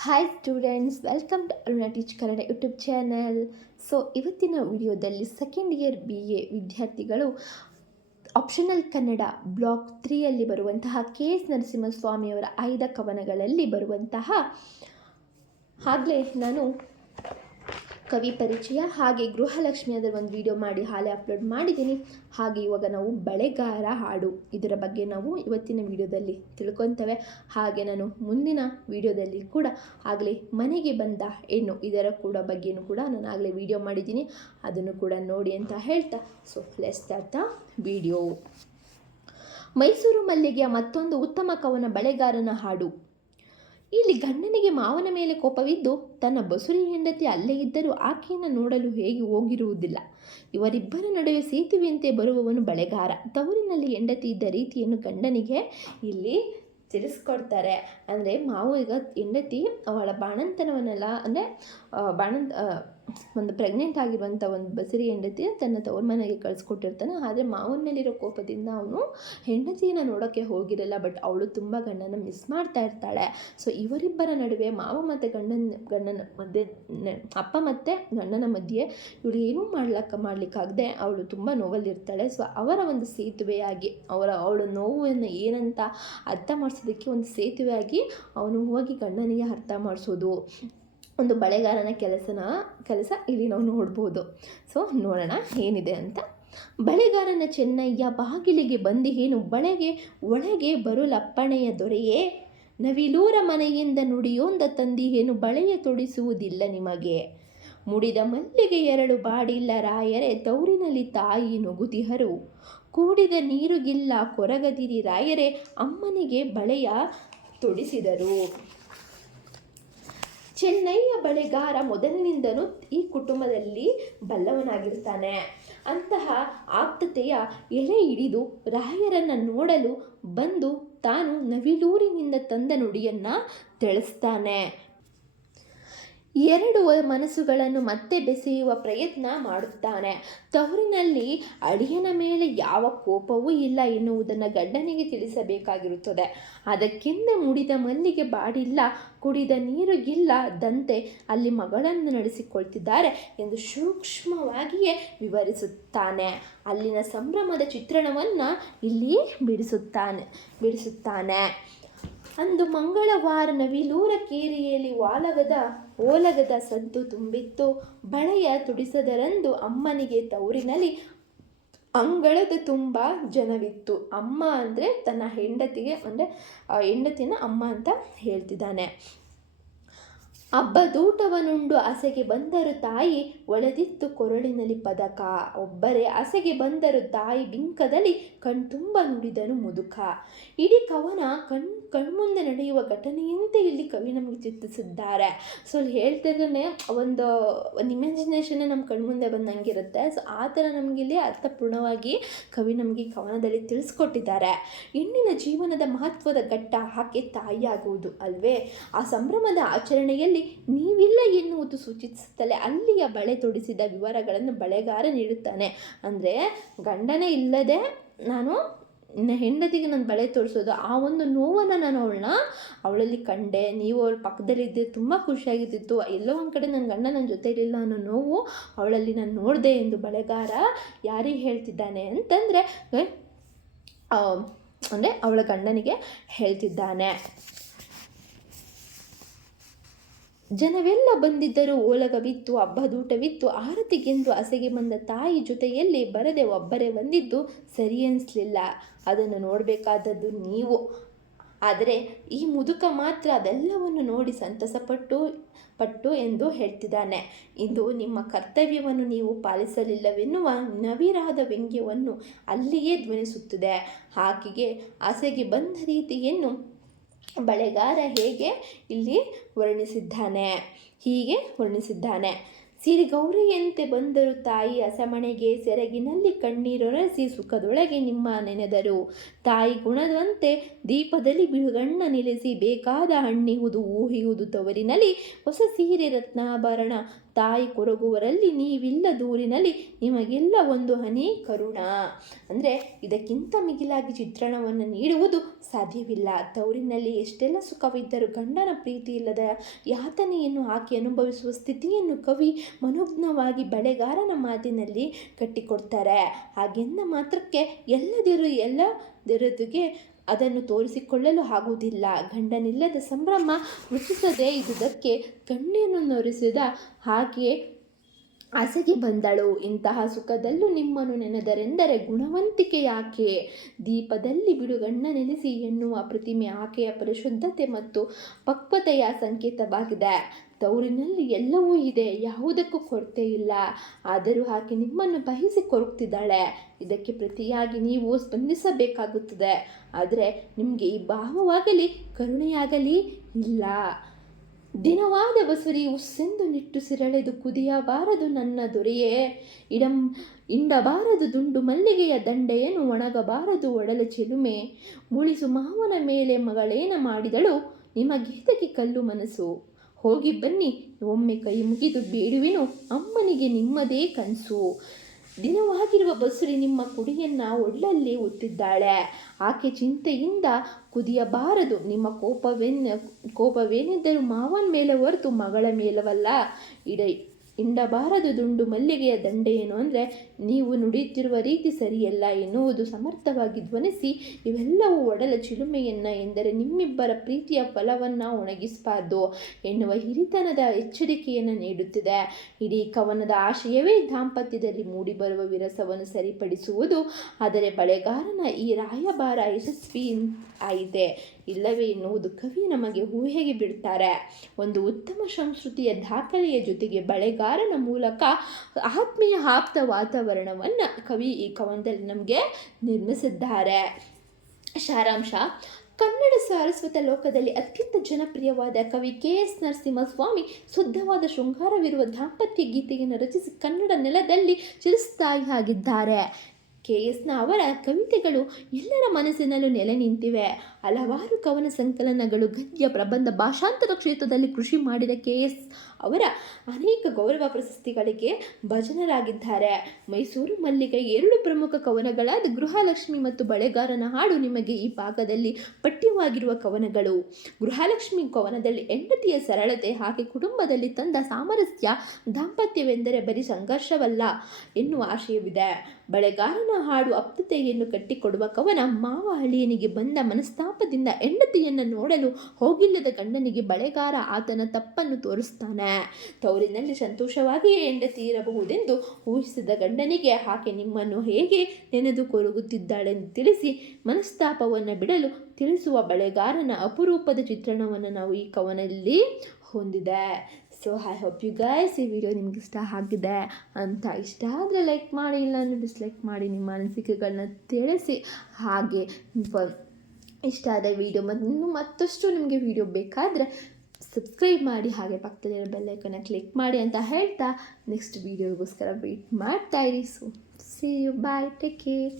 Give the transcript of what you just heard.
Hi students welcome to Aruna teach Kannada YouTube channel so ಇವತ್ತಿನ ವಿಡಿಯೋದಲ್ಲಿ second year B A ವಿದ್ಯಾರ್ಥಿಗಳು optional Kannada block ತ್ರೀಯಲ್ಲಿ ಬರುವಂತಹ K S ನರಸಿಂಹಸ್ವಾಮಿಯವರ ಆಯ್ದ ಕವನಗಳಲ್ಲಿ ಬರುವಂತಹ ಆಗಲೇ ನಾನು ಕವಿ ಪರಿಚಯ ಹಾಗೆ ಗೃಹಲಕ್ಷ್ಮಿ ಅದರ ಒಂದು ವಿಡಿಯೋ ಮಾಡಿ ಹಾಲೆ ಅಪ್ಲೋಡ್ ಮಾಡಿದ್ದೀನಿ ಹಾಗೆ ಇವಾಗ ನಾವು ಬಳೆಗಾರ ಹಾಡು ಇದರ ಬಗ್ಗೆ ನಾವು ಇವತ್ತಿನ ವಿಡಿಯೋದಲ್ಲಿ ತಿಳ್ಕೊತೇವೆ. ಹಾಗೆ ನಾನು ಮುಂದಿನ ವಿಡಿಯೋದಲ್ಲಿ ಕೂಡ ಆಗಲೇ ಮನೆಗೆ ಬಂದ ಹೆಣ್ಣು ಇದರ ಕೂಡ ಬಗ್ಗೆಯೂ ಕೂಡ ನಾನು ಆಗಲೇ ವಿಡಿಯೋ ಮಾಡಿದ್ದೀನಿ ಅದನ್ನು ಕೂಡ ನೋಡಿ ಅಂತ ಹೇಳ್ತಾ so let's the video Mysuru ಮಲ್ಲಿಗೆಯ ಮತ್ತೊಂದು ಉತ್ತಮ ಕವನ ಬಳೆಗಾರನ ಹಾಡು. ಇಲ್ಲಿ ಗಂಡನಿಗೆ ಮಾವನ ಮೇಲೆ ಕೋಪವಿದ್ದು ತನ್ನ ಬಸುರಿ ಹೆಂಡತಿ ಅಲ್ಲೇ ಇದ್ದರೂ ಆಕೆಯನ್ನು ನೋಡಲು ಹೇಗೆ ಹೋಗಿರುವುದಿಲ್ಲ. ಇವರಿಬ್ಬರ ನಡುವೆ ಸೇತುವೆಯಂತೆ ಬರುವವನು ಬಳೆಗಾರ. ತವರಿನಲ್ಲಿ ಹೆಂಡತಿ ಇದ್ದ ರೀತಿಯನ್ನು ಗಂಡನಿಗೆ ಇಲ್ಲಿ ತಿಳಿಸ್ಕೊಡ್ತಾರೆ ಅಂದರೆ ಮಾವು ಈಗ ಹೆಂಡತಿ ಅವಳ ಬಾಣಂತನವನ್ನೆಲ್ಲ, ಅಂದರೆ ಬಾಣಂತ ಒಂದು ಪ್ರೆಗ್ನೆಂಟ್ ಆಗಿರುವಂಥ ಒಂದು ಬಸರಿ ಹೆಂಡತಿ ತನ್ನ ತವ್ರ ಮನೆಗೆ ಕಳಿಸ್ಕೊಟ್ಟಿರ್ತಾನೆ. ಆದರೆ ಮಾವನ ಮೇಲಿರೋ ಕೋಪದಿಂದ ಅವನು ಹೆಂಡತಿಯನ್ನು ನೋಡೋಕ್ಕೆ ಹೋಗಿರಲ್ಲ ಬಟ್ ಅವಳು ತುಂಬ ಗಂಡನ ಮಿಸ್ ಮಾಡ್ತಾ ಇರ್ತಾಳೆ. ಸೊ ಇವರಿಬ್ಬರ ನಡುವೆ ಮಾವ ಮತ್ತು ಗಂಡನ ಗಂಡನ ಮಧ್ಯೆ ಅಪ್ಪ ಮತ್ತು ಗಂಡನ ಮಧ್ಯೆ ಇವಳು ಏನೂ ಮಾಡ್ಲಕ್ಕ, ಮಾಡಲಿಕ್ಕಾಗದೆ ಅವಳು ತುಂಬ ನೋವಲ್ಲಿರ್ತಾಳೆ. ಸೊ ಅವರ ಒಂದು ಸೇತುವೆಯಾಗಿ, ಅವರ, ಅವಳ ನೋವನ್ನು ಏನಂತ ಅರ್ಥ ಮಾಡಿಸೋದಕ್ಕೆ ಒಂದು ಸೇತುವೆಯಾಗಿ ಅವನು ಹೋಗಿ ಗಂಡನಿಗೆ ಅರ್ಥ ಮಾಡಿಸೋದು. ಒಂದು ಬಳೆಗಾರನ ಕೆಲಸನ, ಕೆಲಸ ಇಲ್ಲಿ ನಾವು ನೋಡ್ಬೋದು. ಸೊ ನೋಡೋಣ ಏನಿದೆ ಅಂತ. ಬಳೆಗಾರನ ಚೆನ್ನಯ್ಯ ಬಾಗಿಲಿಗೆ ಬಂದು ಏನು, ಬಳೆಗೆ, ಒಳಗೆ ಬರುಲಪ್ಪಣೆಯ ದೊರೆಯೇ? ನವಿಲೂರ ಮನೆಯಿಂದ ನುಡಿಯೊಂದ ಏನು ಬಳೆಯ ತೊಡಿಸುವುದಿಲ್ಲ ನಿಮಗೆ? ಮುಡಿದ ಮಲ್ಲಿಗೆ ಎರಡು ಬಾಡಿಲ್ಲ ರಾಯರೇ, ತೌರಿನಲ್ಲಿ ತಾಯಿ ನುಗುತಿಹರು ಕೂಡಿದ ನೀರುಗಿಲ್ಲ ಕೊರಗದಿರಿ ರಾಯರೇ ಅಮ್ಮನಿಗೆ ಬಳೆಯ ತೊಡಿಸಿದರು. ಚೆನ್ನೈಯ ಬಳೆಗಾರ ಮೊದಲಿನಿಂದಲೂ ಈ ಕುಟುಂಬದಲ್ಲಿ ಬಲ್ಲವನಾಗಿರ್ತಾನೆ. ಅಂತಹ ಆಪ್ತತೆಯ ಎಳೆ ಹಿಡಿದು ರಾಯರನ್ನು ನೋಡಲು ಬಂದು ತಾನು ನವಿಲೂರಿನಿಂದ ತಂದ ನುಡಿಯನ್ನು ತಿಳಿಸ್ತಾನೆ. ಎರಡು ಮನಸ್ಸುಗಳನ್ನು ಮತ್ತೆ ಬೆಸೆಯುವ ಪ್ರಯತ್ನ ಮಾಡುತ್ತಾನೆ. ತವರಿನಲ್ಲಿ ಅಡಿಯನ ಮೇಲೆ ಯಾವ ಕೋಪವೂ ಇಲ್ಲ ಎನ್ನುವುದನ್ನು ಗಂಡನಿಗೆ ತಿಳಿಸಬೇಕಾಗಿರುತ್ತದೆ. ಅದಕ್ಕೆಂದೇ ಮುಡಿದ ಮಲ್ಲಿಗೆ ಬಾಡಿಲ್ಲ, ಕುಡಿದ ನೀರಿಗಿಲ್ಲ ದಂತೆ ಅಲ್ಲಿ ಮಗಳನ್ನು ನಡೆಸಿಕೊಳ್ತಿದ್ದಾರೆ ಎಂದು ಸೂಕ್ಷ್ಮವಾಗಿಯೇ ವಿವರಿಸುತ್ತಾನೆ. ಅಲ್ಲಿನ ಸಂಭ್ರಮದ ಚಿತ್ರಣವನ್ನು ಇಲ್ಲಿ ಬಿಡಿಸುತ್ತಾನೆ ಬಿಡಿಸುತ್ತಾನೆ. ಅಂದು ಮಂಗಳವಾರ ನವಿಲೂರ ಕೇರಿಯಲ್ಲಿ ವಾಲಗದ, ಓಲಗದ ಸದ್ದು ತುಂಬಿತ್ತು. ಬಳೆಯ ತುಡಿಸದರಂದು ಅಮ್ಮನಿಗೆ ತೌರಿನಲ್ಲಿ ಅಂಗಳದ ತುಂಬ ಜನವಿತ್ತು. ಅಮ್ಮ ಅಂದರೆ ತನ್ನ ಹೆಂಡತಿಗೆ ಅಂದರೆ ಹೆಂಡತಿನ ಅಮ್ಮ ಅಂತ ಹೇಳ್ತಿದ್ದಾನೆ. ಹಬ್ಬದೂಟವನುಂಡು ಅಸೆಗೆ ಬಂದರು ತಾಯಿ, ಒಳದಿತ್ತು ಕೊರಳಿನಲ್ಲಿ ಪದಕ. ಒಬ್ಬರೇ ಅಸೆಗೆ ಬಂದರು ತಾಯಿ ಬಿಂಕದಲ್ಲಿ ಕಣ್ತುಂಬ ನುಡಿದನು ಮುದುಕ. ಇಡೀ ಕವನ ಕಣ್ ಕಣ್ಮುಂದೆ ನಡೆಯುವ ಘಟನೆಯಂತೆ ಇಲ್ಲಿ ಕವಿ ನಮಗೆ ಚಿತ್ರಿಸಿದ್ದಾರೆ. ಸೊ ಅಲ್ಲಿ ಹೇಳ್ತಿದ್ರೆ ಒಂದು ಒಂದು ಇಮ್ಯಾಜಿನೇಷನ್ನೇ ನಮ್ಮ ಕಣ್ಮುಂದೆ ಬಂದಂಗಿರುತ್ತೆ. ಸೊ ಆ ಥರ ನಮಗಿಲ್ಲಿ ಅರ್ಥಪೂರ್ಣವಾಗಿ ಕವಿ ನಮಗೆ ಕವನದಲ್ಲಿ ತಿಳಿಸ್ಕೊಟ್ಟಿದ್ದಾರೆ. ಹೆಣ್ಣಿನ ಜೀವನದ ಮಹತ್ವದ ಘಟ್ಟ ಆಕೆ ತಾಯಿಯಾಗುವುದು ಅಲ್ವೇ? ಆ ಸಂಭ್ರಮದ ಆಚರಣೆಯಲ್ಲಿ ನೀವಿಲ್ಲ ಎನ್ನುವುದು ಸೂಚಿಸುತ್ತಲೇ ಅಲ್ಲಿಯ ಬಳೆ ತೊಡಿಸಿದ ವಿವರಗಳನ್ನು ಬಳೆಗಾರ ನೀಡುತ್ತಾನೆ. ಅಂದರೆ ಗಂಡನೇ ಇಲ್ಲದೆ ನಾನು ಹೆಂಡತಿಗೆ ನಾನು ಬಳೆ ತೋರಿಸೋದು, ಆ ಒಂದು ನೋವನ್ನು ನಾನು ಅವಳನ್ನ, ಅವಳಲ್ಲಿ ಕಂಡೆ, ನೀವು ಅವಳ ಪಕ್ಕದಲ್ಲಿದ್ದೆ ತುಂಬ ಖುಷಿಯಾಗಿದ್ದಿತ್ತು, ಎಲ್ಲೋ ಒಂದು ಕಡೆ ನನ್ನ ಗಂಡ ನನ್ನ ಜೊತೆ ಇರಲಿಲ್ಲ ಅನ್ನೋ ನೋವು ಅವಳಲ್ಲಿ ನಾನು ನೋಡಿದೆ ಎಂದು ಬಳೆಗಾರ ಯಾರಿಗೆ ಹೇಳ್ತಿದ್ದಾನೆ ಅಂತಂದರೆ ಅಂದರೆ ಅವಳ ಗಂಡನಿಗೆ ಹೇಳ್ತಿದ್ದಾನೆ. ಜನವೆಲ್ಲ ಬಂದಿದ್ದರೂ ಓಲಗವಿತ್ತು, ಹಬ್ಬದೂಟವಿತ್ತು. ಆರತಿಗೆಂದು ಅಸೆಗೆ ಬಂದ ತಾಯಿ ಜೊತೆಯಲ್ಲಿ ಬರದೆ ಒಬ್ಬರೇ ಬಂದಿದ್ದು ಸರಿ ಅನಿಸ್ಲಿಲ್ಲ. ಅದನ್ನು ನೋಡಬೇಕಾದದ್ದು ನೀವು. ಆದರೆ ಈ ಮುದುಕ ಮಾತ್ರ ಅದೆಲ್ಲವನ್ನು ನೋಡಿ ಸಂತಸಪಟ್ಟು, ಪಟ್ಟು ಎಂದು ಹೇಳ್ತಿದ್ದಾನೆ. ಇಂದು ನಿಮ್ಮ ಕರ್ತವ್ಯವನ್ನು ನೀವು ಪಾಲಿಸಲಿಲ್ಲವೆನ್ನುವ ನವಿರಾದ ವ್ಯಂಗ್ಯವನ್ನು ಅಲ್ಲಿಯೇ ಧ್ವನಿಸುತ್ತದೆ. ಹಾಕಿಗೆ ಆಸೆಗೆ ಬಂದ ರೀತಿಯನ್ನು ಬಳೆಗಾರ ಹೇಗೆ ಇಲ್ಲಿ ವರ್ಣಿಸಿದ್ದಾನೆ? ಹೀಗೆ ವರ್ಣಿಸಿದ್ದಾನೆ. ಸಿರಿಗೌರಿಯಂತೆ ಬಂದರು ತಾಯಿ ಅಸಮಣೆಗೆ ಸೆರಗಿನಲ್ಲಿ ಕಣ್ಣೀರೊರೆಸಿ ಸುಖದೊಳಗೆ ನಿಮ್ಮ ನೆನೆದರು. ತಾಯಿ ಗುಣದಂತೆ ದೀಪದಲ್ಲಿ ಬಿಳುಗಣ್ಣ ನಿಲ್ಲಿಸಿ ಬೇಕಾದ ಹಣ್ಣಿಹುದು ಊಹಿಯುವುದು ತವರಿನಲ್ಲಿ ಹೊಸ ಸೀರೆ ರತ್ನಾಭರಣ ತಾಯಿ ಕೊರಗುವರಲ್ಲಿ ನೀವಿಲ್ಲ ದೂರಿನಲ್ಲಿ ನಿಮಗೆಲ್ಲ ಒಂದು ಹನಿ ಕರುಣ. ಅಂದರೆ ಇದಕ್ಕಿಂತ ಮಿಗಿಲಾಗಿ ಚಿತ್ರಣವನ್ನು ನೀಡುವುದು ಸಾಧ್ಯವಿಲ್ಲ. ತವರಿನಲ್ಲಿ ಎಷ್ಟೆಲ್ಲ ಸುಖವಿದ್ದರೂ ಗಂಡನ ಪ್ರೀತಿ ಇಲ್ಲದ ಯಾತನೆಯನ್ನು ಆಕೆ ಅನುಭವಿಸುವ ಸ್ಥಿತಿಯನ್ನು ಕವಿ ಮನೋಜ್ಞವಾಗಿ ಬಳೆಗಾರನ ಮಾತಿನಲ್ಲಿ ಕಟ್ಟಿಕೊಡ್ತಾರೆ. ಹಾಗೆಂದ ಮಾತ್ರಕ್ಕೆ ಎಲ್ಲದಿರು ಎಲ್ಲದಿರುದಿಗೆ ಅದನ್ನು ತೋರಿಸಿಕೊಳ್ಳಲು ಆಗುವುದಿಲ್ಲ. ಗಂಡನಿಲ್ಲದ ಸಂಭ್ರಮ ರುಚಿಸದೆ ಇದ್ದುದಕ್ಕೆ ಕಣ್ಣೀರನ್ನು ನೊರೆಸಿದ ಹಾಗೆ ಆಸೆಗೆ ಬಂದಳು. ಇಂತಹ ಸುಖದಲ್ಲೂ ನಿಮ್ಮನ್ನು ನೆನೆದರೆಂದರೆ ಗುಣವಂತಿಕೆ ಯಾಕೆ? ದೀಪದಲ್ಲಿ ಬಿಡುಗಣ್ಣ ನೆನೆಸಿ ಎನ್ನುವ ಪ್ರತಿಮೆ ಆಕೆಯ ಪರಿಶುದ್ಧತೆ ಮತ್ತು ಪಕ್ವತೆಯ ಸಂಕೇತವಾಗಿದೆ. ತವರಿನಲ್ಲಿ ಎಲ್ಲವೂ ಇದೆ, ಯಾವುದಕ್ಕೂ ಕೊರತೆ ಇಲ್ಲ. ಆದರೂ ಆಕೆ ನಿಮ್ಮನ್ನು ಬಯಸಿ ಕೊರಗ್ತಿದ್ದಾಳೆ. ಇದಕ್ಕೆ ಪ್ರತಿಯಾಗಿ ನೀವು ಸ್ಪಂದಿಸಬೇಕಾಗುತ್ತದೆ. ಆದರೆ ನಿಮಗೆ ಈ ಭಾವವಾಗಲಿ, ಕರುಣೆಯಾಗಲಿ ಇಲ್ಲ. ದಿನವಾದ ಬಸುರಿ ಉಸ್ಸೆಂದು ನಿಟ್ಟುಸಿರಳೆದು ಕುದಿಯಬಾರದು ನನ್ನ ದೊರೆಯೇ. ಇಡಂ, ಇಂಡಬಾರದು ದುಂಡು ಮಲ್ಲಿಗೆಯ ದಂಡೆಯನ್ನು ಒಣಗಬಾರದು ಒಡಲ ಚಿಲುಮೆ. ಮುಳಿಸು ಮಾವನ ಮೇಲೆ ಮಗಳೇನ ಮಾಡಿದಳು? ನಿಮಗೇತಕ್ಕೆ ಕಲ್ಲು ಮನಸ್ಸು. ಹೋಗಿ ಬನ್ನಿ. ಒಮ್ಮೆ ಕೈ ಮುಗಿದು ಬೇಡುವೆನು. ಅಮ್ಮನಿಗೆ ನಿಮ್ಮದೇ ಕನಸು. ದಿನವಾಗಿರುವ ಬಸುರಿ ನಿಮ್ಮ ಕುಡಿಯನ್ನ ಒಳ್ಳಲ್ಲಿ ಒತ್ತಿದ್ದಾಳೆ. ಆಕೆ ಚಿಂತೆಯಿಂದ ಕುದಿಯಬಾರದು. ನಿಮ್ಮ ಕೋಪವೆನ್ನ ಕೋಪವೇನಿದ್ದರೂ ಮಾವನ ಮೇಲೆ ಹೊರತು ಮಗಳ ಮೇಲವಲ್ಲ. ಇಡ ಇಂಡಬಾರದು ದುಂಡು ಮಲ್ಲಿಗೆಯ ದಂಡೆಯೇನು ಅಂದರೆ, ನೀವು ನುಡಿಯುತ್ತಿರುವ ರೀತಿ ಸರಿಯಲ್ಲ ಎನ್ನುವುದು ಸಮರ್ಥವಾಗಿ ಧ್ವನಿಸಿ, ಇವೆಲ್ಲವೂ ಒಡಲ ಚಿಲುಮೆಯನ್ನ ಎಂದರೆ ನಿಮ್ಮಿಬ್ಬರ ಪ್ರೀತಿಯ ಫಲವನ್ನು ಒಣಗಿಸಬಾರ್ದು ಎನ್ನುವ ಹಿರಿತನದ ಎಚ್ಚರಿಕೆಯನ್ನು ನೀಡುತ್ತಿದೆ. ಇಡೀ ಕವನದ ಆಶಯವೇ ದಾಂಪತ್ಯದಲ್ಲಿ ಮೂಡಿಬರುವ ವಿರಸವನ್ನು ಸರಿಪಡಿಸುವುದು, ಆದರೆ ಬಳೆಗಾರನ ಈ ರಾಯಭಾರ ಯಶಸ್ವಿ ಆಯಿತೆ ಇಲ್ಲವೇ ಎನ್ನುವುದು ಕವಿ ನಮಗೆ ಊಹೆಗೆ ಬಿಡ್ತಾರೆ. ಒಂದು ಉತ್ತಮ ಸಂಸ್ಕೃತಿಯ ದಾಖಲೆಯ ಜೊತೆಗೆ ಬಳೆಗಾರನ ಮೂಲಕ ಆತ್ಮೀಯ ಆಪ್ತ ವಾತಾವರಣವನ್ನು ಕವಿ ಈ ಕವನದಲ್ಲಿ ನಮಗೆ ನಿರ್ಮಿಸಿದ್ದಾರೆ. ಸಾರಾಂಶ, ಕನ್ನಡ ಸಾರಸ್ವತ ಲೋಕದಲ್ಲಿ ಅತ್ಯಂತ ಜನಪ್ರಿಯವಾದ ಕವಿ ಕೆ ಎಸ್ ನರಸಿಂಹಸ್ವಾಮಿ ಶುದ್ಧವಾದ ಶೃಂಗಾರವಿರುವ ದಾಂಪತ್ಯ ಗೀತೆಯನ್ನು ರಚಿಸಿ ಕನ್ನಡ ನೆಲದಲ್ಲಿ ಚಿರಸ್ಥಾಯಿಯಾಗಿದ್ದಾರೆ ಕೆ ಎಸ್ನ ಅವರ ಕವಿತೆಗಳು ಎಲ್ಲರ ಮನಸ್ಸಿನಲ್ಲೂ ನೆಲೆ ನಿಂತಿವೆ. ಹಲವಾರು ಕವನ ಸಂಕಲನಗಳು ಗದ್ಯ ಪ್ರಬಂಧ ಭಾಷಾಂತರ ಕ್ಷೇತ್ರದಲ್ಲಿ ಕೃಷಿ ಮಾಡಿದ ಕೆ ಎಸ್ ಅವರ ಅನೇಕ ಗೌರವ ಪ್ರಶಸ್ತಿಗಳಿಗೆ ಭಜನರಾಗಿದ್ದಾರೆ. ಮೈಸೂರು ಮಲ್ಲಿಗೆ ಎರಡು ಪ್ರಮುಖ ಕವನಗಳಾದ ಗೃಹಲಕ್ಷ್ಮಿ ಮತ್ತು ಬಳೆಗಾರನ ಹಾಡು ನಿಮಗೆ ಈ ಭಾಗದಲ್ಲಿ ಪಠ್ಯವಾಗಿರುವ ಕವನಗಳು. ಗೃಹಲಕ್ಷ್ಮಿ ಕವನದಲ್ಲಿ ಹೆಂಡತಿಯ ಸರಳತೆ ಹಾಗೆ ಕುಟುಂಬದಲ್ಲಿ ತಂದ ಸಾಮರಸ್ಯ ದಾಂಪತ್ಯವೆಂದರೆ ಬರೀ ಸಂಘರ್ಷವಲ್ಲ ಎನ್ನುವ ಆಶಯವಿದೆ. ಬಳೆಗಾರನ ಹಾಡು ಅಪ್ತತೆಯನ್ನು ಕಟ್ಟಿಕೊಡುವ ಕವನ ಮಾವ ಬಂದ ಮನಸ್ತಾಪದಿಂದ ಹೆಂಡತಿಯನ್ನು ನೋಡಲು ಹೋಗಿಲ್ಲದ ಗಂಡನಿಗೆ ಬಳೆಗಾರ ಆತನ ತಪ್ಪನ್ನು ತೋರಿಸ್ತಾನೆ. ತವರಿನಲ್ಲಿ ಸಂತೋಷವಾಗಿಯೇ ಹೆಂಡತಿ ಇರಬಹುದೆಂದು ಊಹಿಸಿದ ಗಂಡನಿಗೆ ಆಕೆ ನಿಮ್ಮನ್ನು ಹೇಗೆ ನೆನೆದು ಕೊರಗುತ್ತಿದ್ದಾಳೆಂದು ತಿಳಿಸಿ ಮನಸ್ತಾಪವನ್ನು ಬಿಡಲು ತಿಳಿಸುವ ಬಳೆಗಾರನ ಅಪರೂಪದ ಚಿತ್ರಣವನ್ನು ನಾವು ಈ ಕವನಲ್ಲಿ ಹೊಂದಿದೆ. So I hope you guys ಈ ವಿಡಿಯೋ ನಿಮ್ಗೆ ಇಷ್ಟ ಆಗಿದೆ ಅಂತ. ಇಷ್ಟ ಆದರೆ ಲೈಕ್ ಮಾಡಿ ಇಲ್ಲ ಅಂದರೆ ಡಿಸ್ಲೈಕ್ ಮಾಡಿ, ನಿಮ್ಮ ಅನಿಸಿಕೆಗಳನ್ನ ತಿಳಿಸಿ. ಹಾಗೆ ಇಷ್ಟ ಆದ ವಿಡಿಯೋ ಮತ್ತು ಇನ್ನೂ ಮತ್ತಷ್ಟು ನಿಮಗೆ ವಿಡಿಯೋ ಬೇಕಾದರೆ ಸಬ್ಸ್ಕ್ರೈಬ್ ಮಾಡಿ, ಹಾಗೆ ಪಕ್ಕದಲ್ಲಿರೋ ಬೆಲ್ಲೈಕನ್ನ ಕ್ಲಿಕ್ ಮಾಡಿ ಅಂತ ಹೇಳ್ತಾ ನೆಕ್ಸ್ಟ್ ವೀಡಿಯೋಗೋಸ್ಕರ ವೆಯ್ಟ್ ಮಾಡ್ತಾ ಇರಿ. So see you bye take care